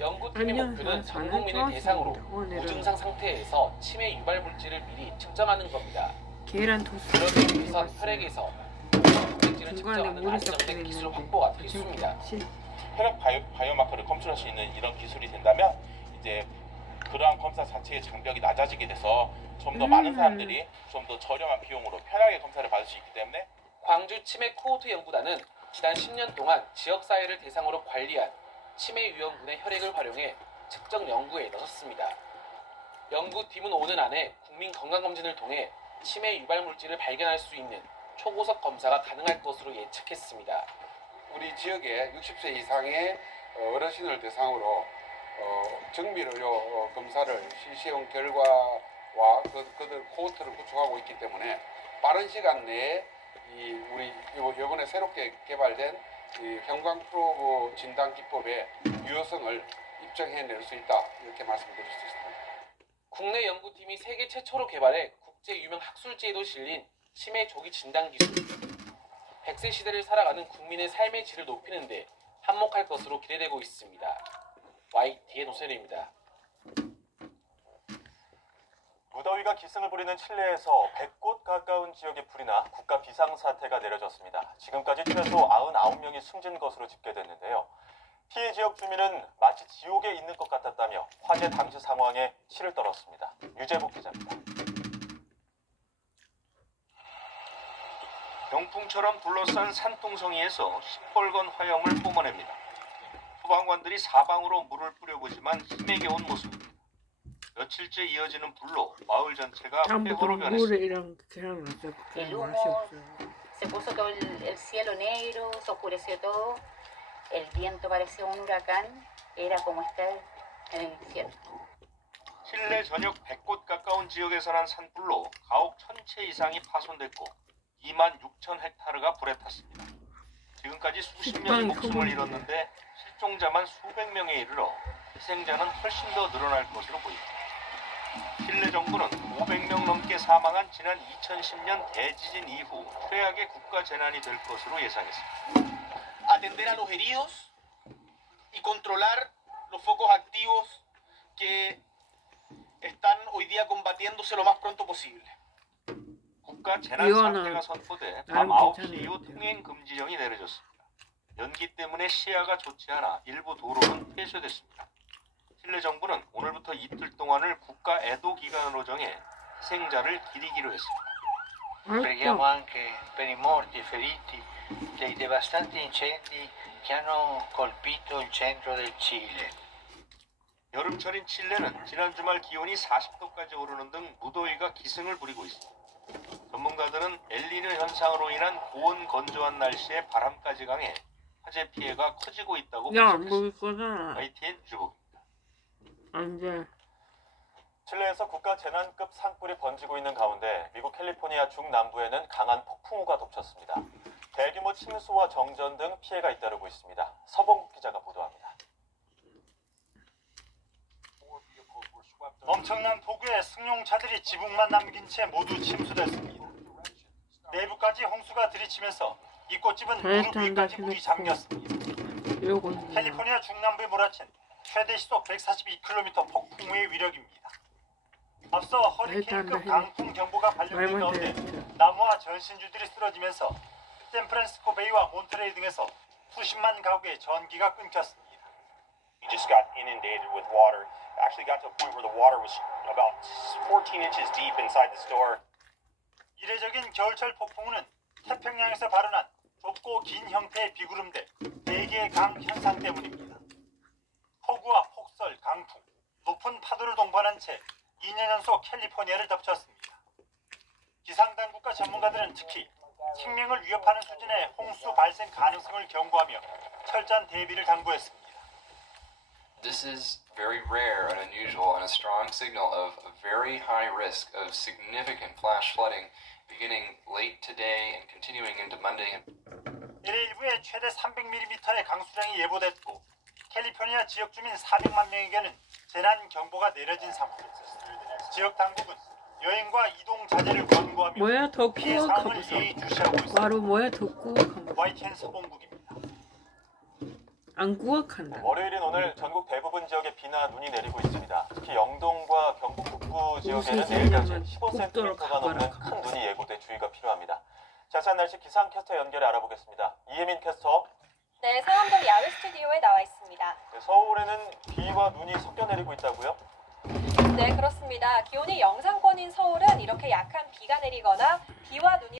연구팀의 목표는 전 국민을 대상으로 무증상 상태에서 치매 유발 물질을 미리 측정하는 겁니다. 계란 토스트. 그러기 위해선 혈액에서 물질을 측정하는 안정된 기술 확보가 필수입니다. 혈액 바이오마커를 검출할 수 있는 이런 기술이 된다면 이제 그러한 검사 자체의 장벽이 낮아지게 돼서 좀 더 많은 사람들이 좀 더 저렴한 비용으로 편하게 검사를 받을 수 있기 때문에 광주 치매 코호트 연구단은 지난 10년 동안 지역사회를 대상으로 관리한 치매 유형군의 혈액을 활용해 측정 연구에 나섰습니다. 연구팀은 오는 안에 국민 건강검진을 통해 치매 유발 물질을 발견할 수 있는 초고속 검사가 가능할 것으로 예측했습니다. 우리 지역의 60세 이상의 어르신을 대상으로 정밀의료 검사를 실시한 결과와 그들 코호트를 구축하고 있기 때문에 빠른 시간 내에 우리 이번에 새롭게 개발된 형광 프로브 진단 기법의 유효성을 입증해낼 수 있다, 이렇게 말씀드릴 수 있습니다. 국내 연구팀이 세계 최초로 개발해 국제 유명 학술지에도 실린 치매 조기 진단 기술. 100세 시대를 살아가는 국민의 삶의 질을 높이는 데 한몫할 것으로 기대되고 있습니다. YTN 노세리입니다. 무더위가 기승을 부리는 칠레에서 100곳 가까운 지역에 불이 나 국가 비상사태가 내려졌습니다. 지금까지 최소 99명이 숨진 것으로 집계됐는데요. 피해 지역 주민은 마치 지옥에 있는 것 같았다며 화재 당시 상황에 치를 떨었습니다. 유재복 기자입니다. 병풍처럼 둘러싼 산둥성이에서 시뻘건 화염을 뿜어냅니다. 소방관들이 사방으로 물을 뿌려보지만 힘에 겨운 모습입니다. 며칠째 이어지는 불로 마을 전체가 폐허로 변했습니다. El humo se puso todo el cielo negro, se oscureció todo, el viento parecía un huracán, era como estar en el infierno. 칠레 전역 100곳 가까운 지역에서 난 산불로 가옥 1000채 이상이 파손됐고 2만 6천 헥타르가 불에 탔습니다. 지금까지 수십 명이 목숨을 잃었는데 실종자만 수백 명에 이르러 희생자는 훨씬 더 늘어날 것으로 보입니다. 칠레 정부는 500명 넘게 사망한 지난 2010년 대지진 이후 최악의 국가 재난이 될 것으로 예상했습니다. Atender a los heridos y controlar los focos activos que están hoy día combatiéndose lo más pronto posible. 국가 재난 상태가 선포돼 밤 9시 이후 통행 금지령이 내려졌습니다. 연기 때문에 시야가 좋지 않아 일부 도로는 폐쇄됐습니다. 칠레 정부는 오늘부터 이틀 동안을 국가 애도 기간으로 정해 희생자를 기리기로 했습니다. Preghiamo anche per i morti e feriti dei devastanti incendi che hanno colpito il centro del Cile. 여름철인 칠레는 지난 주말 기온이 40도까지 오르는 등 무더위가 기승을 부리고 있습니다. 전문가들은 엘니뇨 현상으로 인한 고온 건조한 날씨에 바람까지 강해 화재 피해가 커지고 있다고 분석했습니다. YTN 유재복입니다. 안 돼. 칠레에서 국가 재난급 산불이 번지고 있는 가운데 미국 캘리포니아 중남부에는 강한 폭풍우가 덮쳤습니다. 대규모 침수와 정전 등 피해가 잇따르고 있습니다. 서봉국 기자가 보도합니다. 엄청난 폭우에 승용차들이 지붕만 남긴 채 모두 침수됐습니다. 내부까지 홍수가 들이치면서 이 꽃집은 무릎 위까지 물이 잠겼습니다. 캘리포니아 중남부에 몰아친 최대 시속 142km 폭풍우의 위력입니다. 앞서 허리케인급 강풍 경보가 발령된 가운데 나무와 전신주들이 쓰러지면서 샌프란시스코 베이와 몬트레이 등에서 수십만 가구의 전기가 끊겼습니다. We just got inundated with water. Actually got to a point where the water was about 14 inches deep inside the store. 이례적인 겨울철 폭풍우는 태평양에서 발원한 좁고 긴 형태의 비구름대 4개의 강 현상 때문입니다. 폭우와 폭설, 강풍, 높은 파도를 동반한 채 2년 연속 캘리포니아를 덮쳤습니다. 기상당국과 전문가들은 특히 생명을 위협하는 수준의 홍수 발생 가능성을 경고하며 철저한 대비를 당부했습니다. This is very rare and unusual and a strong signal of a very high risk of significant flash flooding beginning late today and continuing into Monday. 이래 일부에 최대 300mm의 강수량이 예보됐고 캘리포니아 지역 주민 400만 명에게는 재난 경보가 내려진 상황입니다. 지역 당국은 여행과 이동 자제를 권고하며 피해 상황을 예의주시하고 있습니다. YTN 서봉국입니다. 안 구악한다. 월요일인 오늘 전국 대부분 지역 비나 눈이 내리고 있습니다. 특히 영동과 경북 북부 지역에는 내일까지 15cm가 넘는 큰 눈이 예고돼 주의가 필요합니다. 자세한 날씨 기상캐스터 연결해 알아보겠습니다. 이혜민 캐스터. 네, 상암동 야외 스튜디오에 나와 있습니다. 네, 서울에는 비와 눈이 섞여 내리고 있다고요? 네, 그렇습니다. 기온이 영상권인 서울은 이렇게 약한 비가 내리거나 비와 눈이